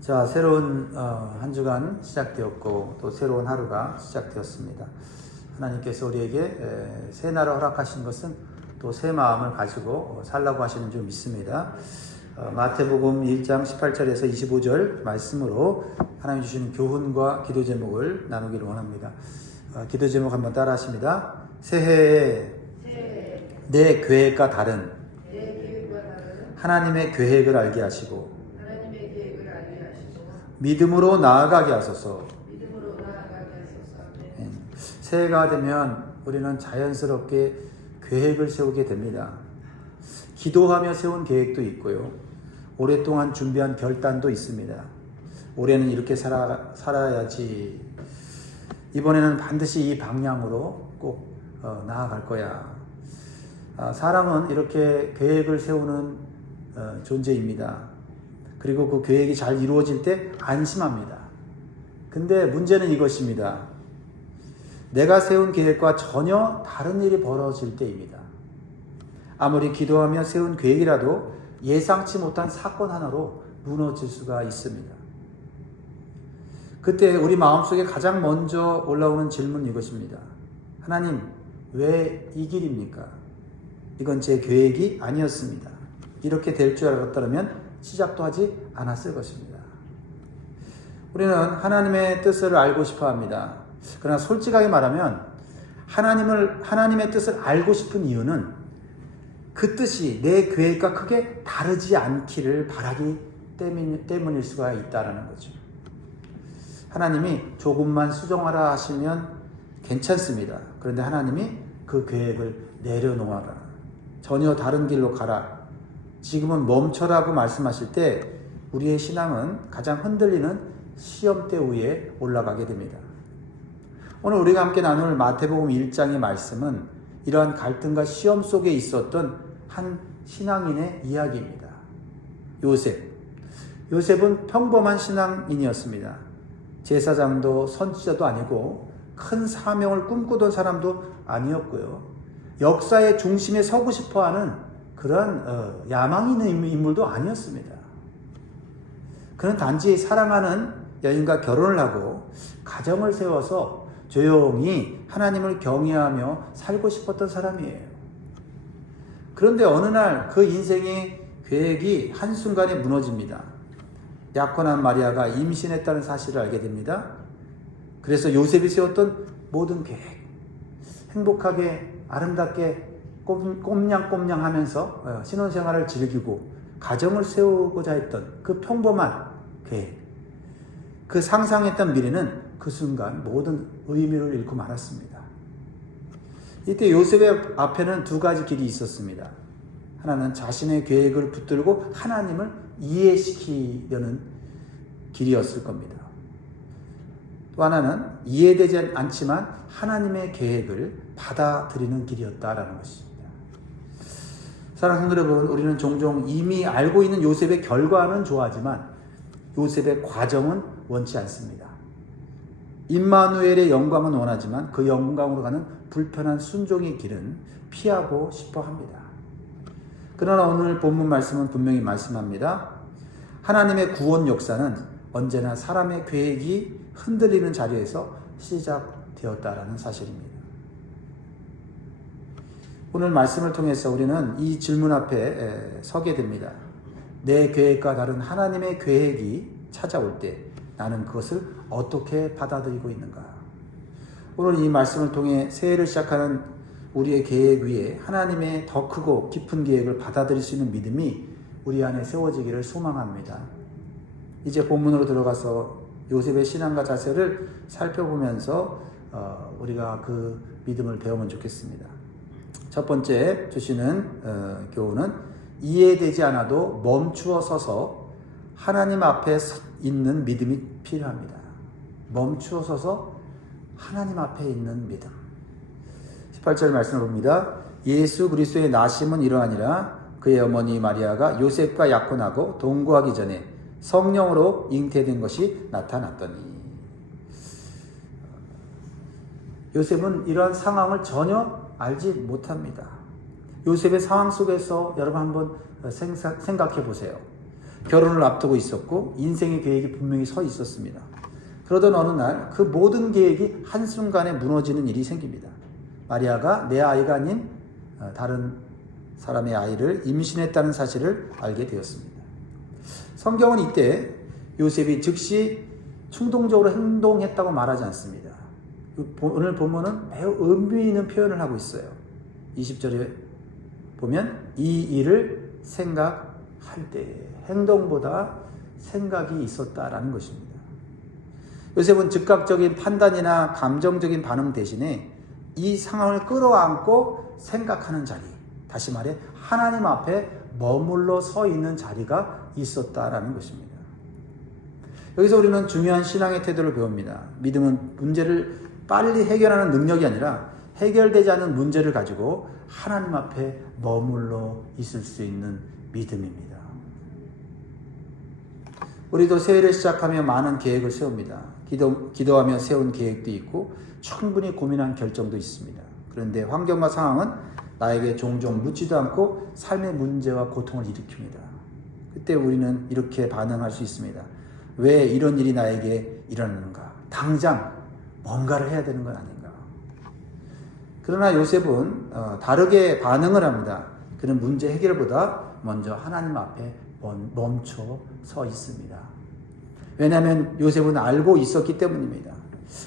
자, 새로운 한 주간 시작되었고 또 새로운 하루가 시작되었습니다. 하나님께서 우리에게 새 날을 허락하신 것은 또 새 마음을 가지고 살라고 하시는 줄 믿습니다. 마태복음 1장 18절에서 25절 말씀으로 하나님 주시는 교훈과 기도 제목을 나누기를 원합니다. 기도 제목 한번 따라 하십니다. 새해에 내 계획과 다른 하나님의 계획을 알게 하시고 믿음으로 나아가게 하소서. 새해가 되면 우리는 자연스럽게 계획을 세우게 됩니다. 기도하며 세운 계획도 있고요. 오랫동안 준비한 결단도 있습니다. 올해는 이렇게 살아야지. 이번에는 반드시 이 방향으로 꼭 나아갈 거야. 사람은 이렇게 계획을 세우는 존재입니다. 그리고 그 계획이 잘 이루어질 때 안심합니다. 근데 문제는 이것입니다. 내가 세운 계획과 전혀 다른 일이 벌어질 때입니다. 아무리 기도하며 세운 계획이라도 예상치 못한 사건 하나로 무너질 수가 있습니다. 그때 우리 마음속에 가장 먼저 올라오는 질문은 이것입니다. 하나님, 왜 이 길입니까? 이건 제 계획이 아니었습니다. 이렇게 될 줄 알았다면 시작도 하지 않았을 것입니다. 우리는 하나님의 뜻을 알고 싶어 합니다. 그러나 솔직하게 말하면 하나님의 뜻을 알고 싶은 이유는 그 뜻이 내 계획과 크게 다르지 않기를 바라기 때문일 수가 있다는 거죠. 하나님이 조금만 수정하라 하시면 괜찮습니다. 그런데 하나님이 그 계획을 내려놓아라. 전혀 다른 길로 가라. 지금은 멈춰라고 말씀하실 때 우리의 신앙은 가장 흔들리는 시험대 위에 올라가게 됩니다. 오늘 우리가 함께 나눌 마태복음 1장의 말씀은 이러한 갈등과 시험 속에 있었던 한 신앙인의 이야기입니다. 요셉은 평범한 신앙인이었습니다. 제사장도 선지자도 아니고 큰 사명을 꿈꾸던 사람도 아니었고요. 역사의 중심에 서고 싶어하는 그런 야망 있는 인물도 아니었습니다. 그는 단지 사랑하는 여인과 결혼을 하고 가정을 세워서 조용히 하나님을 경외하며 살고 싶었던 사람이에요. 그런데 어느 날 그 인생의 계획이 한순간에 무너집니다. 약혼한 마리아가 임신했다는 사실을 알게 됩니다. 그래서 요셉이 세웠던 모든 계획, 행복하게 아름답게 꼼냥꼼냥 하면서 신혼생활을 즐기고 가정을 세우고자 했던 그 평범한 계획, 그 상상했던 미래는 그 순간 모든 의미를 잃고 말았습니다. 이때 요셉의 앞에는 두 가지 길이 있었습니다. 하나는 자신의 계획을 붙들고 하나님을 이해시키려는 길이었을 겁니다. 또 하나는 이해되지 않지만 하나님의 계획을 받아들이는 길이었다라는 것입니다. 사랑하는 여러분, 우리는 종종 이미 알고 있는 요셉의 결과는 좋아하지만 요셉의 과정은 원치 않습니다. 임마누엘의 영광은 원하지만 그 영광으로 가는 불편한 순종의 길은 피하고 싶어 합니다. 그러나 오늘 본문 말씀은 분명히 말씀합니다. 하나님의 구원 역사는 언제나 사람의 계획이 흔들리는 자리에서 시작되었다라는 사실입니다. 오늘 말씀을 통해서 우리는 이 질문 앞에 서게 됩니다. 내 계획과 다른 하나님의 계획이 찾아올 때 나는 그것을 어떻게 받아들이고 있는가? 오늘 이 말씀을 통해 새해를 시작하는 우리의 계획 위에 하나님의 더 크고 깊은 계획을 받아들일 수 있는 믿음이 우리 안에 세워지기를 소망합니다. 이제 본문으로 들어가서 요셉의 신앙과 자세를 살펴보면서 우리가 그 믿음을 배우면 좋겠습니다. 첫 번째 주시는 교훈은 이해되지 않아도 멈추어 서서 하나님 앞에 있는 믿음이 필요합니다. 멈추어 서서 하나님 앞에 있는 믿음. 18절 말씀을 봅니다. 예수 그리스도의 나심은 이러하니라. 그의 어머니 마리아가 요셉과 약혼하고 동거하기 전에 성령으로 잉태된 것이 나타났더니. 요셉은 이러한 상황을 전혀 알지 못합니다. 요셉의 상황 속에서 여러분 한번 생각해 보세요. 결혼을 앞두고 있었고 인생의 계획이 분명히 서 있었습니다. 그러던 어느 날 그 모든 계획이 한순간에 무너지는 일이 생깁니다. 마리아가 내 아이가 아닌 다른 사람의 아이를 임신했다는 사실을 알게 되었습니다. 성경은 이때 요셉이 즉시 충동적으로 행동했다고 말하지 않습니다. 오늘 본문은 매우 의미 있는 표현을 하고 있어요. 20절에 보면 이 일을 생각할 때 행동보다 생각이 있었다라는 것입니다. 요셉은 즉각적인 판단이나 감정적인 반응 대신에 이 상황을 끌어안고 생각하는 자리, 다시 말해 하나님 앞에 머물러 서 있는 자리가 있었다라는 것입니다. 여기서 우리는 중요한 신앙의 태도를 배웁니다. 믿음은 문제를 빨리 해결하는 능력이 아니라 해결되지 않은 문제를 가지고 하나님 앞에 머물러 있을 수 있는 믿음입니다. 우리도 새해를 시작하며 많은 계획을 세웁니다. 기도하며 세운 계획도 있고 충분히 고민한 결정도 있습니다. 그런데 환경과 상황은 나에게 종종 묻지도 않고 삶의 문제와 고통을 일으킵니다. 그때 우리는 이렇게 반응할 수 있습니다. 왜 이런 일이 나에게 일어나는가? 당장 뭔가를 해야 되는 건 아닌가? 그러나 요셉은 다르게 반응을 합니다. 그는 문제 해결보다 먼저 하나님 앞에 멈춰 서 있습니다. 왜냐하면 요셉은 알고 있었기 때문입니다.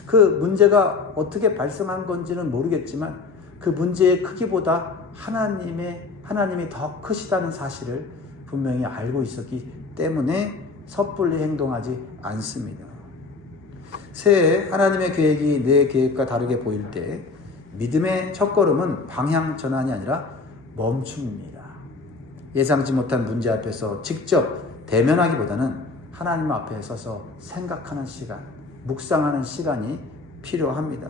그 문제가 어떻게 발생한 건지는 모르겠지만 그 문제의 크기보다 하나님이 더 크시다는 사실을 분명히 알고 있었기 때문에 섣불리 행동하지 않습니다. 새해 하나님의 계획이 내 계획과 다르게 보일 때 믿음의 첫걸음은 방향 전환이 아니라 멈춤입니다. 예상치 못한 문제 앞에서 직접 대면하기보다는 하나님 앞에 서서 생각하는 시간, 묵상하는 시간이 필요합니다.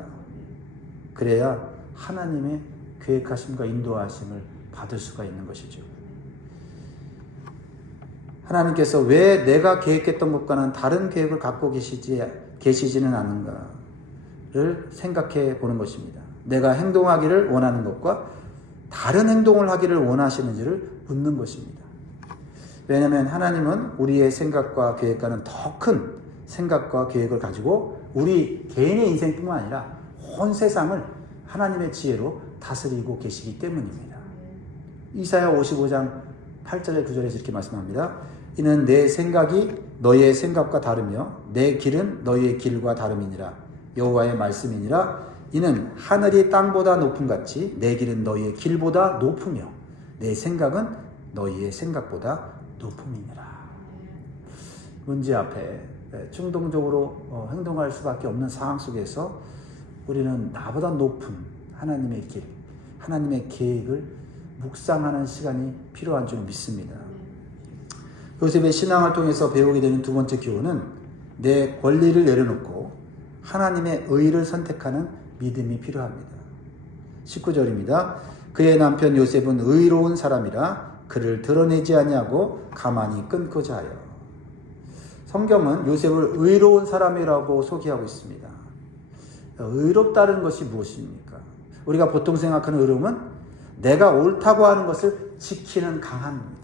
그래야 하나님의 계획하심과 인도하심을 받을 수가 있는 것이죠. 하나님께서 왜 내가 계획했던 것과는 다른 계획을 갖고 계시지는 않은가를 생각해 보는 것입니다. 내가 행동하기를 원하는 것과 다른 행동을 하기를 원하시는지를 묻는 것입니다. 왜냐하면 하나님은 우리의 생각과 계획과는 더 큰 생각과 계획을 가지고 우리 개인의 인생뿐만 아니라 온 세상을 하나님의 지혜로 다스리고 계시기 때문입니다. 이사야 55장 8절에 9절에서 이렇게 말씀합니다. 이는 내 생각이 너희의 생각과 다르며 내 길은 너희의 길과 다름이니라. 여호와의 말씀이니라. 이는 하늘이 땅보다 높음 같이 내 길은 너희의 길보다 높으며 내 생각은 너희의 생각보다 높음이니라. 문제 앞에 충동적으로 행동할 수밖에 없는 상황 속에서 우리는 나보다 높은 하나님의 길, 하나님의 계획을 묵상하는 시간이 필요한 줄 믿습니다. 요셉의 신앙을 통해서 배우게 되는 두 번째 교훈은 내 권리를 내려놓고 하나님의 의를 선택하는 믿음이 필요합니다. 19절입니다. 그의 남편 요셉은 의로운 사람이라 그를 드러내지 아니하고 가만히 끊고자 하여. 성경은 요셉을 의로운 사람이라고 소개하고 있습니다. 의롭다는 것이 무엇입니까? 우리가 보통 생각하는 의로움은 내가 옳다고 하는 것을 지키는 강함입니다.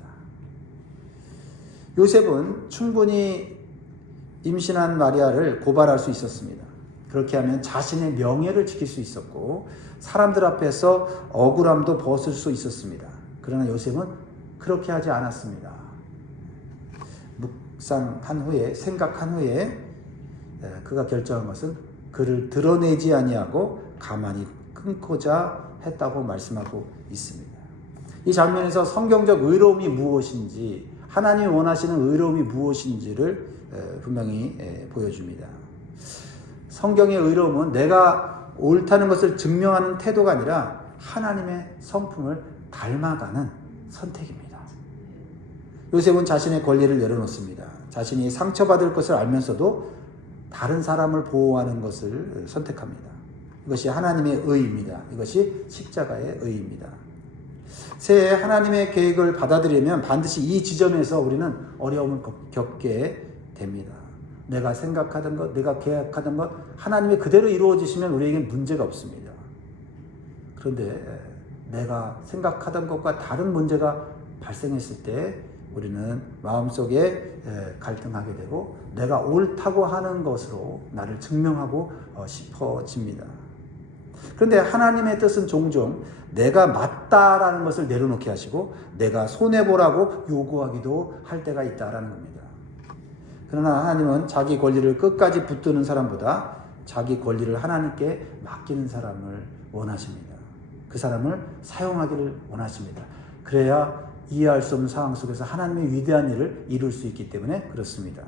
요셉은 충분히 임신한 마리아를 고발할 수 있었습니다. 그렇게 하면 자신의 명예를 지킬 수 있었고 사람들 앞에서 억울함도 벗을 수 있었습니다. 그러나 요셉은 그렇게 하지 않았습니다. 묵상한 후에, 생각한 후에 그가 결정한 것은 그를 드러내지 아니하고 가만히 끊고자 했다고 말씀하고 있습니다. 이 장면에서 성경적 의로움이 무엇인지, 하나님이 원하시는 의로움이 무엇인지를 분명히 보여줍니다. 성경의 의로움은 내가 옳다는 것을 증명하는 태도가 아니라 하나님의 성품을 닮아가는 선택입니다. 요셉은 자신의 권리를 내려놓습니다. 자신이 상처받을 것을 알면서도 다른 사람을 보호하는 것을 선택합니다. 이것이 하나님의 의입니다. 이것이 십자가의 의입니다. 새해 하나님의 계획을 받아들이면 반드시 이 지점에서 우리는 어려움을 겪게 됩니다. 내가 생각하던 것, 내가 계획하던 것, 하나님이 그대로 이루어지시면 우리에겐 문제가 없습니다. 그런데 내가 생각하던 것과 다른 문제가 발생했을 때 우리는 마음속에 갈등하게 되고 내가 옳다고 하는 것으로 나를 증명하고 싶어집니다. 그런데 하나님의 뜻은 종종 내가 맞다라는 것을 내려놓게 하시고 내가 손해보라고 요구하기도 할 때가 있다라는 겁니다. 그러나 하나님은 자기 권리를 끝까지 붙드는 사람보다 자기 권리를 하나님께 맡기는 사람을 원하십니다. 그 사람을 사용하기를 원하십니다. 그래야 이해할 수 없는 상황 속에서 하나님의 위대한 일을 이룰 수 있기 때문에 그렇습니다.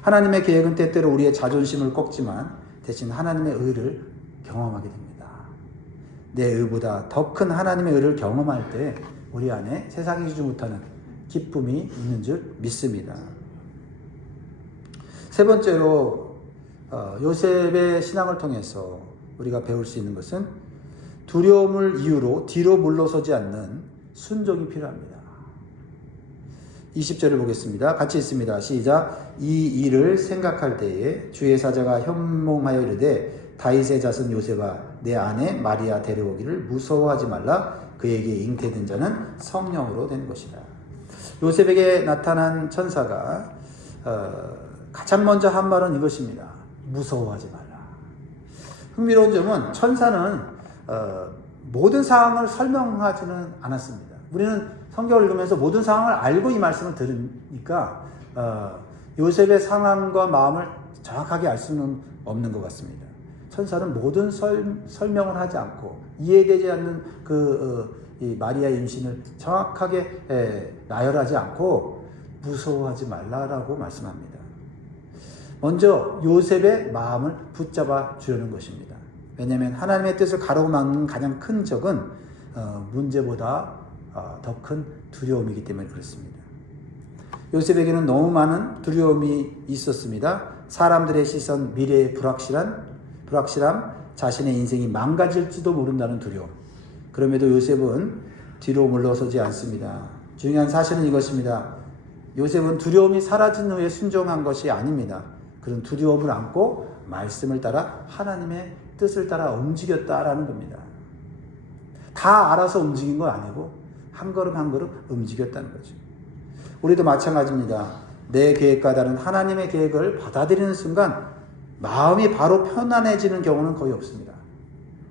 하나님의 계획은 때때로 우리의 자존심을 꺾지만 대신 하나님의 의를 경험하게 됩니다. 내 의보다 더 큰 하나님의 의를 경험할 때 우리 안에 세상이 주지 못하는 기쁨이 있는 줄 믿습니다. 세 번째로 요셉의 신앙을 통해서 우리가 배울 수 있는 것은 두려움을 이유로 뒤로 물러서지 않는 순종이 필요합니다. 20절을 보겠습니다. 같이 읽습니다. 시작. 이 일을 생각할 때에 주의 사자가 현몽하여 이르되 다윗의 자손 요셉아 내 아내 마리아 데려오기를 무서워하지 말라. 그에게 잉태된 자는 성령으로 된 것이다. 요셉에게 나타난 천사가 가장 먼저 한 말은 이것입니다. 무서워하지 말라. 흥미로운 점은 천사는 모든 상황을 설명하지는 않았습니다. 우리는 성경을 읽으면서 모든 상황을 알고 이 말씀을 들으니까 요셉의 상황과 마음을 정확하게 알 수는 없는 것 같습니다. 천사는 모든 설명을 하지 않고 이해되지 않는 이 마리아의 임신을 정확하게 나열하지 않고 무서워하지 말라라고 말씀합니다. 먼저 요셉의 마음을 붙잡아 주려는 것입니다. 왜냐하면 하나님의 뜻을 가로막는 가장 큰 적은 문제보다 더 큰 두려움이기 때문에 그렇습니다. 요셉에게는 너무 많은 두려움이 있었습니다. 사람들의 시선, 미래의 불확실함, 자신의 인생이 망가질지도 모른다는 두려움. 그럼에도 요셉은 뒤로 물러서지 않습니다. 중요한 사실은 이것입니다. 요셉은 두려움이 사라진 후에 순종한 것이 아닙니다. 그런 두려움을 안고 말씀을 따라 하나님의 뜻을 따라 움직였다라는 겁니다. 다 알아서 움직인 건 아니고 한 걸음 한 걸음 움직였다는 거죠. 우리도 마찬가지입니다. 내 계획과 다른 하나님의 계획을 받아들이는 순간 마음이 바로 편안해지는 경우는 거의 없습니다.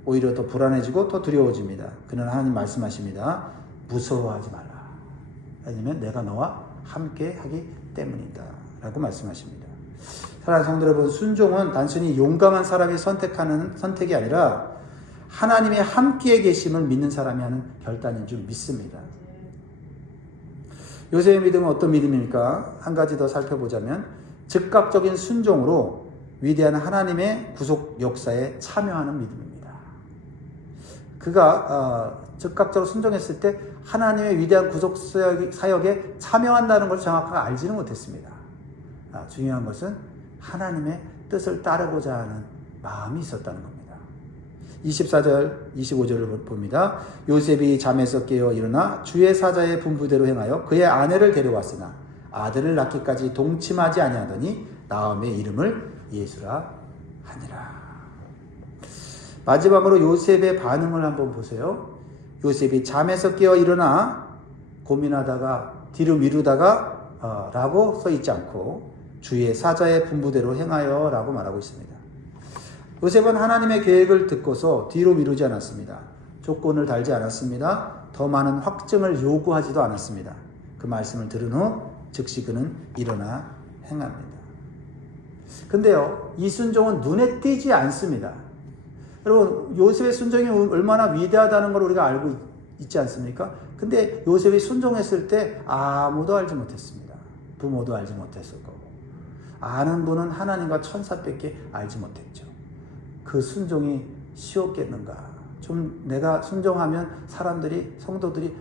오히려 더 불안해지고 더 두려워집니다. 그러나 하나님 말씀하십니다. 무서워하지 말라. 왜냐하면 내가 너와 함께 하기 때문이다. 라고 말씀하십니다. 사랑하는 성도 여러분, 순종은 단순히 용감한 사람이 선택하는 선택이 아니라 하나님의 함께 계심을 믿는 사람이 하는 결단인 줄 믿습니다. 요셉의 믿음은 어떤 믿음입니까? 한 가지 더 살펴보자면 즉각적인 순종으로 위대한 하나님의 구속 역사에 참여하는 믿음입니다. 그가 즉각적으로 순종했을 때 하나님의 위대한 구속 사역에 참여한다는 걸 정확하게 알지는 못했습니다. 중요한 것은 하나님의 뜻을 따르고자 하는 마음이 있었다는 겁니다. 24절, 25절을 봅니다. 요셉이 잠에서 깨어 일어나 주의 사자의 분부대로 행하여 그의 아내를 데려왔으나 아들을 낳기까지 동침하지 아니하더니 나음의 이름을 예수라 하니라. 마지막으로 요셉의 반응을 한번 보세요. 요셉이 잠에서 깨어 일어나 고민하다가 뒤로 미루다가 라고 써있지 않고 주의 사자의 분부대로 행하여 라고 말하고 있습니다. 요셉은 하나님의 계획을 듣고서 뒤로 미루지 않았습니다. 조건을 달지 않았습니다. 더 많은 확증을 요구하지도 않았습니다. 그 말씀을 들은 후 즉시 그는 일어나 행합니다. 근데요, 이 순종은 눈에 띄지 않습니다. 여러분, 요셉의 순종이 얼마나 위대하다는 걸 우리가 알고 있지 않습니까? 근데 요셉이 순종했을 때 아무도 알지 못했습니다. 부모도 알지 못했을 거고, 아는 분은 하나님과 천사밖에 알지 못했죠. 그 순종이 쉬웠겠는가? 좀 내가 순종하면 사람들이, 성도들이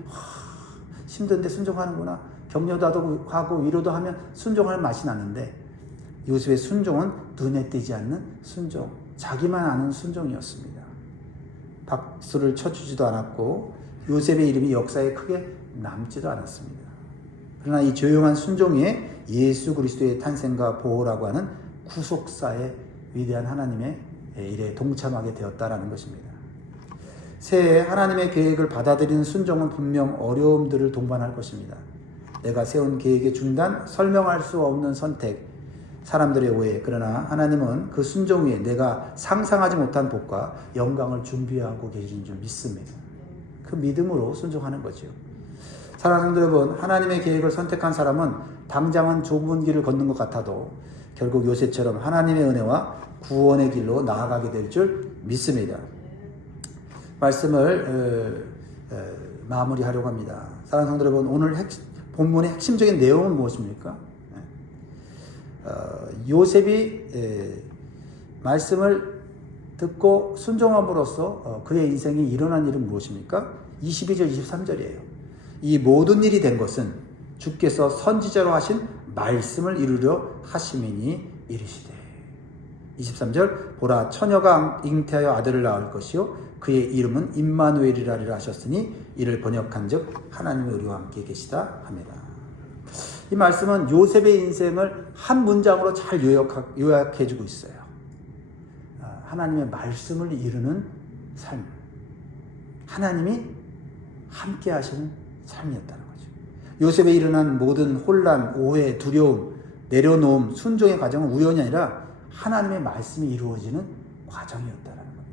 힘든데 순종하는구나, 격려도 하고 위로도 하면 순종할 맛이 나는데 요셉의 순종은 눈에 띄지 않는 순종, 자기만 아는 순종이었습니다. 박수를 쳐주지도 않았고 요셉의 이름이 역사에 크게 남지도 않았습니다. 그러나 이 조용한 순종 위에 예수 그리스도의 탄생과 보호라고 하는 구속사의 위대한 하나님의 일에 동참하게 되었다라는 것입니다. 새해 하나님의 계획을 받아들이는 순종은 분명 어려움들을 동반할 것입니다. 내가 세운 계획의 중단, 설명할 수 없는 선택, 사람들의 오해. 그러나 하나님은 그 순종 위에 내가 상상하지 못한 복과 영광을 준비하고 계신 줄 믿습니다. 그 믿음으로 순종하는 거죠. 사랑하는 성도 여러분, 하나님의 계획을 선택한 사람은 당장은 좁은 길을 걷는 것 같아도 결국 요셉처럼 하나님의 은혜와 구원의 길로 나아가게 될 줄 믿습니다. 말씀을 마무리하려고 합니다. 사랑하는 성도 여러분, 오늘 본문의 핵심적인 내용은 무엇입니까? 요셉이 말씀을 듣고 순종함으로써 그의 인생에 일어난 일은 무엇입니까? 22절, 23절이에요. 이 모든 일이 된 것은 주께서 선지자로 하신 말씀을 이루려 하심이니 이르시되. 23절, 보라 처녀가 잉태하여 아들을 낳을 것이요 그의 이름은 임마누엘이라리라 하셨으니 이를 번역한즉 하나님의 우리와 함께 계시다 합니다. 이 말씀은 요셉의 인생을 한 문장으로 잘 요약해주고 있어요. 하나님의 말씀을 이루는 삶, 하나님이 함께 하시는 삶이었다는 거죠. 요셉에 일어난 모든 혼란, 오해, 두려움, 내려놓음, 순종의 과정은 우연이 아니라 하나님의 말씀이 이루어지는 과정이었다는 겁니다.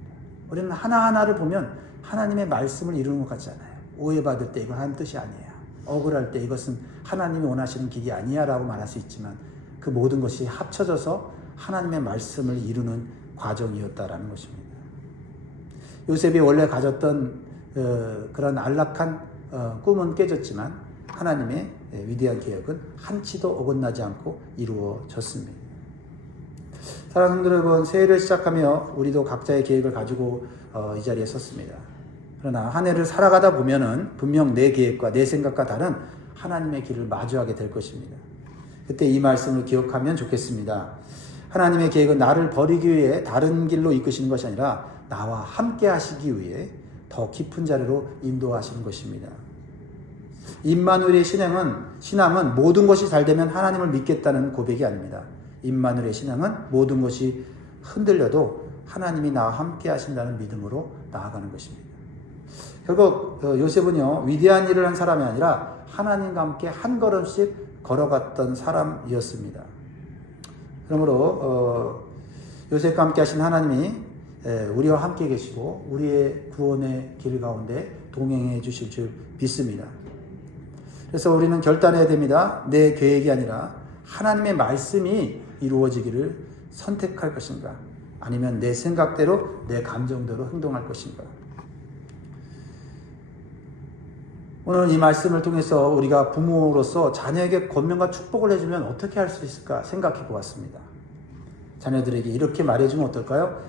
우리는 하나하나를 보면 하나님의 말씀을 이루는 것 같지 않아요. 오해받을 때 이건 하나님 뜻이 아니에요. 억울할 때 이것은 하나님이 원하시는 길이 아니야 라고 말할 수 있지만 그 모든 것이 합쳐져서 하나님의 말씀을 이루는 과정이었다라는 것입니다. 요셉이 원래 가졌던 그런 안락한 꿈은 깨졌지만 하나님의 위대한 계획은 한치도 어긋나지 않고 이루어졌습니다. 사랑하는 성도 여러분, 새해를 시작하며 우리도 각자의 계획을 가지고 이 자리에 섰습니다. 그러나 한 해를 살아가다 보면은 분명 내 계획과 내 생각과 다른 하나님의 길을 마주하게 될 것입니다. 그때 이 말씀을 기억하면 좋겠습니다. 하나님의 계획은 나를 버리기 위해 다른 길로 이끄시는 것이 아니라 나와 함께 하시기 위해 더 깊은 자리로 인도하시는 것입니다. 임마누엘의 신앙은 모든 것이 잘 되면 하나님을 믿겠다는 고백이 아닙니다. 임마누엘의 신앙은 모든 것이 흔들려도 하나님이 나와 함께 하신다는 믿음으로 나아가는 것입니다. 결국 요셉은요, 위대한 일을 한 사람이 아니라 하나님과 함께 한 걸음씩 걸어갔던 사람이었습니다. 그러므로 요셉과 함께 하신 하나님이 우리와 함께 계시고 우리의 구원의 길 가운데 동행해 주실 줄 믿습니다. 그래서 우리는 결단해야 됩니다. 내 계획이 아니라 하나님의 말씀이 이루어지기를 선택할 것인가, 아니면 내 생각대로 내 감정대로 행동할 것인가. 오늘 이 말씀을 통해서 우리가 부모로서 자녀에게 권면과 축복을 해주면 어떻게 할 수 있을까 생각해 보았습니다. 자녀들에게 이렇게 말해주면 어떨까요?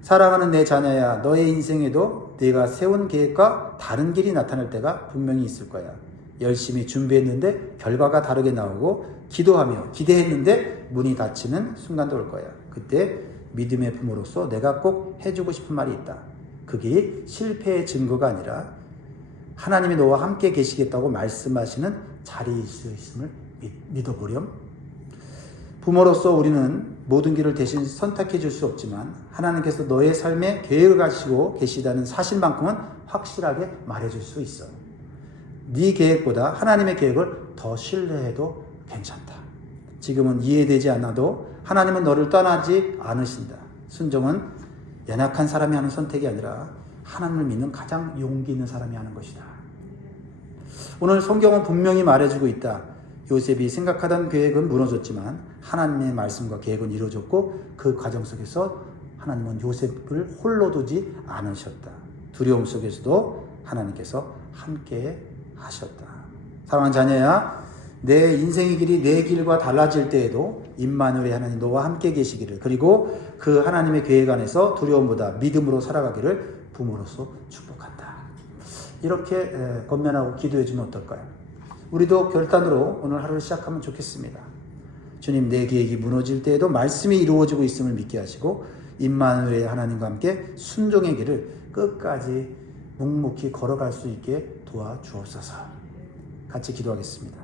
사랑하는 내 자녀야, 너의 인생에도 내가 세운 계획과 다른 길이 나타날 때가 분명히 있을 거야. 열심히 준비했는데 결과가 다르게 나오고, 기도하며 기대했는데 문이 닫히는 순간도 올 거야. 그때 믿음의 부모로서 내가 꼭 해주고 싶은 말이 있다. 그게 실패의 증거가 아니라 하나님이 너와 함께 계시겠다고 말씀하시는 자리일 수 있음을 믿어보렴. 부모로서 우리는 모든 길을 대신 선택해 줄 수 없지만 하나님께서 너의 삶에 계획을 가지고 계시다는 사실만큼은 확실하게 말해줄 수 있어. 네 계획보다 하나님의 계획을 더 신뢰해도 괜찮다. 지금은 이해되지 않아도 하나님은 너를 떠나지 않으신다. 순종은 연약한 사람이 하는 선택이 아니라 하나님을 믿는 가장 용기 있는 사람이 하는 것이다. 오늘 성경은 분명히 말해주고 있다. 요셉이 생각하던 계획은 무너졌지만 하나님의 말씀과 계획은 이루어졌고, 그 과정 속에서 하나님은 요셉을 홀로 두지 않으셨다. 두려움 속에서도 하나님께서 함께 하셨다. 사랑하는 자녀야, 내 인생의 길이 내 길과 달라질 때에도 임마누엘의 하나님 너와 함께 계시기를, 그리고 그 하나님의 계획 안에서 두려움보다 믿음으로 살아가기를 부모로서 축복한다. 이렇게 권면하고 기도해 주면 어떨까요? 우리도 결단으로 오늘 하루를 시작하면 좋겠습니다. 주님, 내 계획이 무너질 때에도 말씀이 이루어지고 있음을 믿게 하시고 임마누엘의 하나님과 함께 순종의 길을 끝까지 묵묵히 걸어갈 수 있게 도와주옵소서. 같이 기도하겠습니다.